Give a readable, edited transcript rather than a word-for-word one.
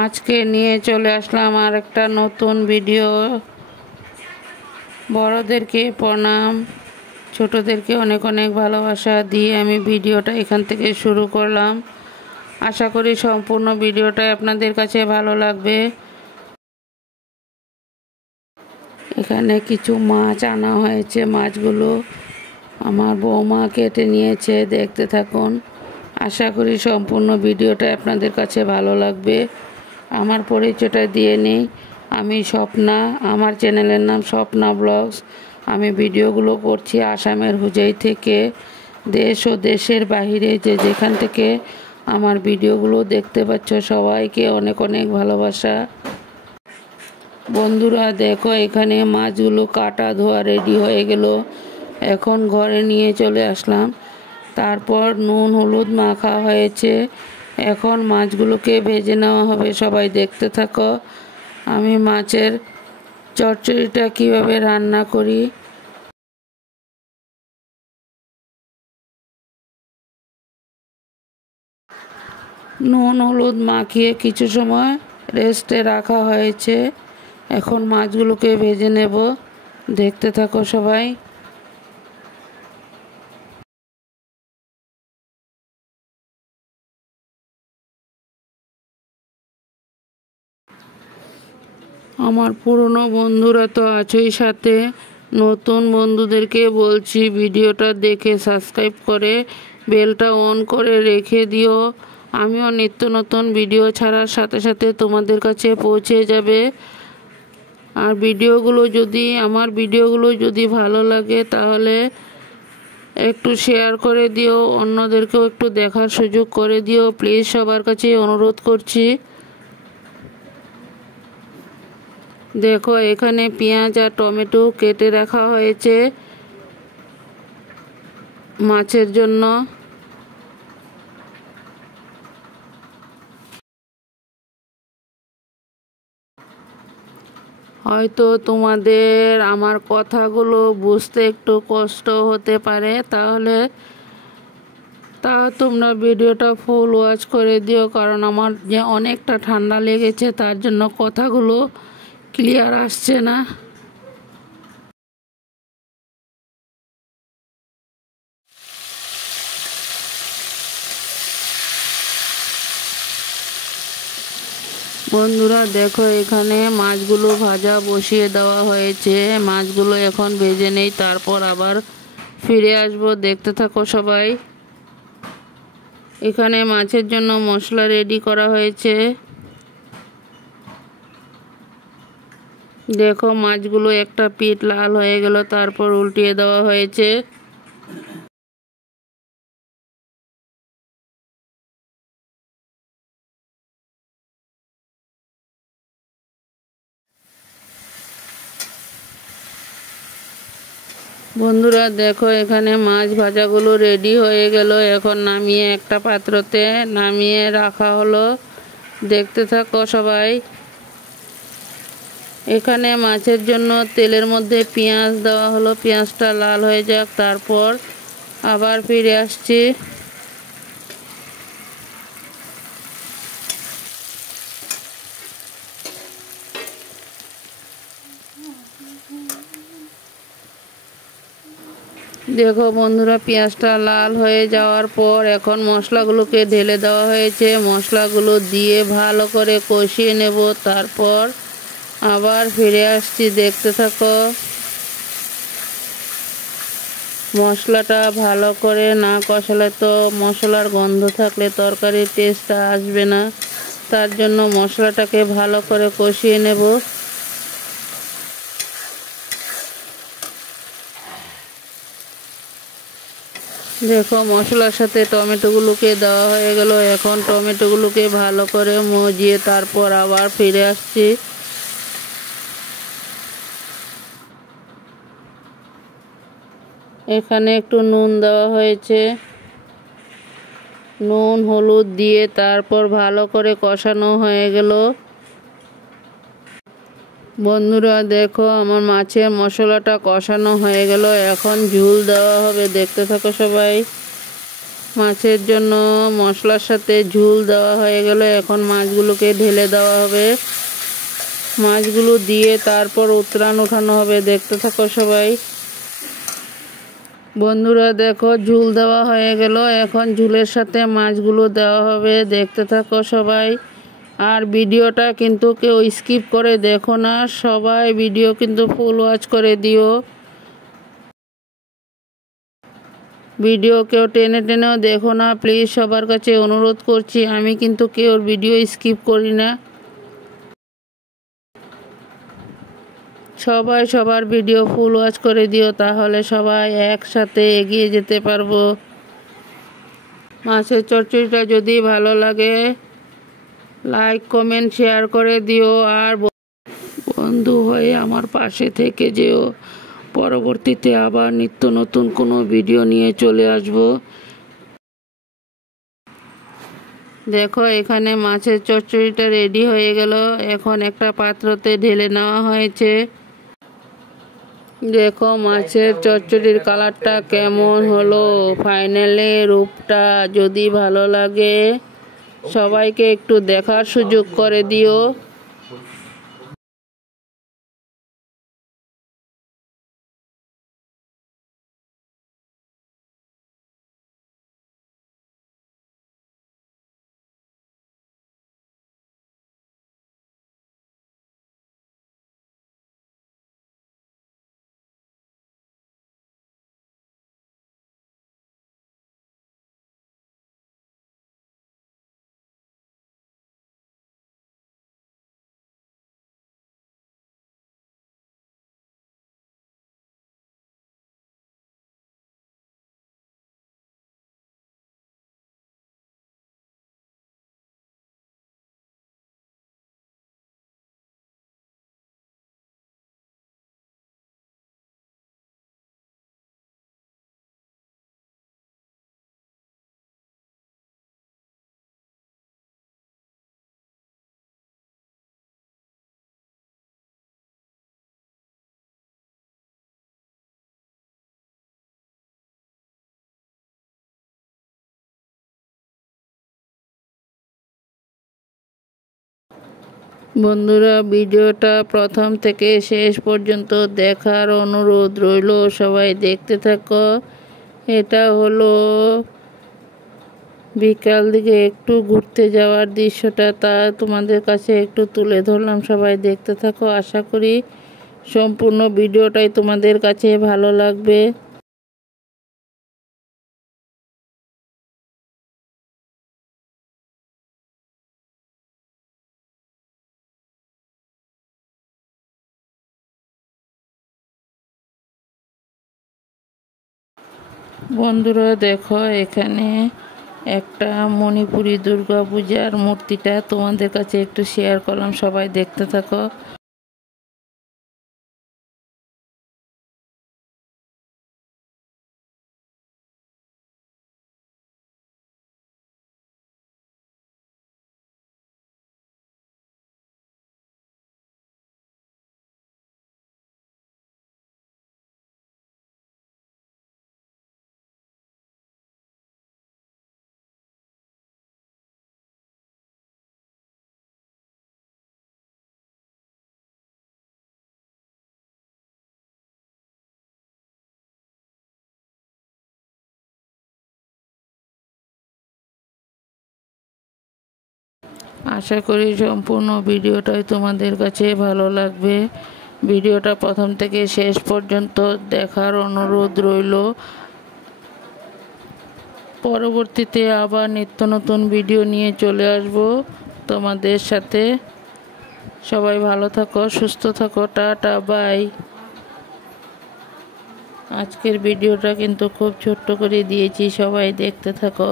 আজকে নিয়ে চলে আসলাম আর একটা নতুন ভিডিও। বড়দেরকে প্রণাম, ছোটদেরকে অনেক অনেক ভালোবাসা দিয়ে আমি ভিডিওটা এখান থেকে শুরু করলাম। আশা করি সম্পূর্ণ ভিডিওটা আপনাদের কাছে ভালো লাগবে। এখানে কিছু মাছ আনা হয়েছে, মাছগুলো আমার বৌমা কেটে নিয়েছে, দেখতে থাকুন। আশা করি সম্পূর্ণ ভিডিওটা আপনাদের কাছে ভালো লাগবে। আমার পরিচয়টা দিয়ে নেই, আমি স্বপ্না, আমার চ্যানেলের নাম স্বপ্না ব্লগস। আমি ভিডিওগুলো করছি আসামের হুজাই থেকে। দেশ ও দেশের বাহিরে যে যেখান থেকে আমার ভিডিওগুলো দেখতে পাচ্ছ সবাইকে অনেক অনেক ভালোবাসা। বন্ধুরা দেখো, এখানে মাছগুলো কাটা ধোয়া রেডি হয়ে গেল। এখন ঘরে নিয়ে চলে আসলাম। তারপর নুন হলুদ মাখা হয়েছে। এখন মাছগুলোকে ভেজে নেওয়া হবে, সবাই দেখতে থাকো। আমি মাছের চচ্চড়িটা কিভাবে রান্না করি। নুন হলুদ মাখিয়ে কিছু সময় রেস্টে রাখা হয়েছে। এখন মাছগুলোকে ভেজে নেব, দেখতে থাকো সবাই। আমার পুরনো বন্ধুরা তো আছেই সাথে, নতুন বন্ধুদেরকে বলছি ভিডিওটা দেখে সাবস্ক্রাইব করে বেলটা অন করে রেখে দিও। আমিও নিত্য নতুন ভিডিও ছাড়ার সাথে সাথে তোমাদের কাছে পৌঁছে যাবে। আর আমার ভিডিওগুলো যদি ভালো লাগে তাহলে একটু শেয়ার করে দিও, অন্যদেরকেও একটু দেখার সুযোগ করে দিও প্লিজ, সবার কাছে অনুরোধ করছি। দেখো, এখানে পেঁয়াজ আর টমেটো কেটে রাখা হয়েছে মাছের জন্য। হয়তো তোমাদের আমার কথাগুলো বুঝতে একটু কষ্ট হতে পারে, তাও তোমরা ভিডিওটা ফুল ওয়াচ করে দিও, কারণ আমার যে অনেকটা ঠান্ডা লেগেছে তার জন্য কথাগুলো ক্লিয়ার আসছে না। বন্ধুরা দেখো, এখানে মাছগুলো ভাজা বসিয়ে দেওয়া হয়েছে। মাছগুলো এখন ভেজে নেই, তারপর আবার ফিরে আসবো, দেখতে থাকো সবাই। এখানে মাছের জন্য মশলা রেডি করা হয়েছে। দেখো, মাছগুলো একটা পিঠ লাল হয়ে গেল, তারপর উল্টিয়ে দেওয়া হয়েছে। বন্ধুরা দেখো, এখানে মাছ ভাজাগুলো রেডি হয়ে গেল। এখন নামিয়ে একটা পাত্রতে নামিয়ে রাখা হলো, দেখতে থাকো সবাই। এখানে মাছের জন্য তেলের মধ্যে পেঁয়াজ দেওয়া হলো, পেঁয়াজটা লাল হয়ে যাক, তারপর আবার ফিরে আসছি। দেখো বন্ধুরা, পেঁয়াজটা লাল হয়ে যাওয়ার পর এখন মশলাগুলোকে ঢেলে দেওয়া হয়েছে। মশলাগুলো দিয়ে ভালো করে কষিয়ে নেব, তারপর আবার ফিরে আসছি, দেখতে থাকো। মশলাটা ভালো করে না কষালে তো মশলার গন্ধ থাকলে তরকারির টেস্টটা আসবে না, তার জন্য মশলাটাকে ভালো করে কষিয়ে নেব। দেখো, মশলার সাথে টমেটোগুলোকে দেওয়া হয়ে গেল। এখন টমেটোগুলোকে ভালো করে মজিয়ে তারপর আবার ফিরে আসছি। এখানে একটু নুন দেওয়া হয়েছে, নুন হলুদ দিয়ে তারপর ভালো করে কষানো হয়ে গেল। বন্ধুরা দেখো, আমার মাছের মশলাটা কষানো হয়ে গেল, এখন ঝোল দেওয়া হবে, দেখতে থাকো সবাই। মাছের জন্য মশলার সাথে ঝোল দেওয়া হয়ে গেল। এখন মাছগুলোকে ঢেলে দেওয়া হবে। মাছগুলো দিয়ে তারপর উঠানো হবে। দেখতে থাকো সবাই। বন্ধুরা দেখো, ঝোল দেওয়া হয়ে গেল। এখন ঝোলের সাথে মাছগুলো দেওয়া হবে। দেখতে থাকো সবাই। আর ভিডিওটা কিন্তু কেউ স্কিপ করে দেখো না, সবাই ভিডিও কিন্তু ফুল ওয়াচ করে দিও। ভিডিও কেউ টেনে টেনেও দেখো না, প্লিজ সবার কাছে অনুরোধ করছি। আমি কিন্তু কেউ ভিডিও স্কিপ করি না। সবাই সবার ভিডিও ফুল ওয়াচ করে দিও, তাহলে সবাই একসাথে এগিয়ে যেতে পারবো। মাছের চচ্চড়িটা যদি ভালো লাগে লাইক কমেন্ট শেয়ার করে দিও। আর বন্ধু হয়ে আমার পাশে থেকে যেও। পরবর্তীতে আবার নিত্য নতুন কোনো ভিডিও নিয়ে চলে আসব। দেখো, এখানে মাছের চচ্চড়িটা রেডি হয়ে গেল। এখন একটা পাত্রতে ঢেলে নেওয়া হয়েছে। দেখো মাছের চচ্চড়ির কালারটা কেমন হলো। ফাইনালে রূপটা যদি ভালো লাগে সবাইকে একটু দেখার সুযোগ করে দিও। বন্ধুরা, ভিডিওটা প্রথম থেকে শেষ পর্যন্ত দেখার অনুরোধ রইল। সবাই দেখতে থাকো। এটা হলো বিকাল দিকে একটু ঘুরতে যাওয়ার দৃশ্যটা, তা তোমাদের কাছে একটু তুলে ধরলাম। সবাই দেখতে থাকো। আশা করি সম্পূর্ণ ভিডিওটাই তোমাদের কাছে ভালো লাগবে। বন্ধুরা দেখো, এখানে একটা মণিপুরি দুর্গা পূজার মূর্তিটা তোমাদের কাছে একটু শেয়ার করলাম। সবাই দেখতে থাকো। আশা করি সম্পূর্ণ ভিডিওটাই তোমাদের কাছে ভালো লাগবে। ভিডিওটা প্রথম থেকে শেষ পর্যন্ত দেখার অনুরোধ রইল। পরবর্তীতে আবার নিত্য নতুন ভিডিও নিয়ে চলে আসব তোমাদের সাথে। সবাই ভালো থাকো, সুস্থ থাকো। Tata, bye. আজকের ভিডিওটা কিন্তু খুব ছোট্ট করে দিয়েছি, সবাই দেখতে থাকো।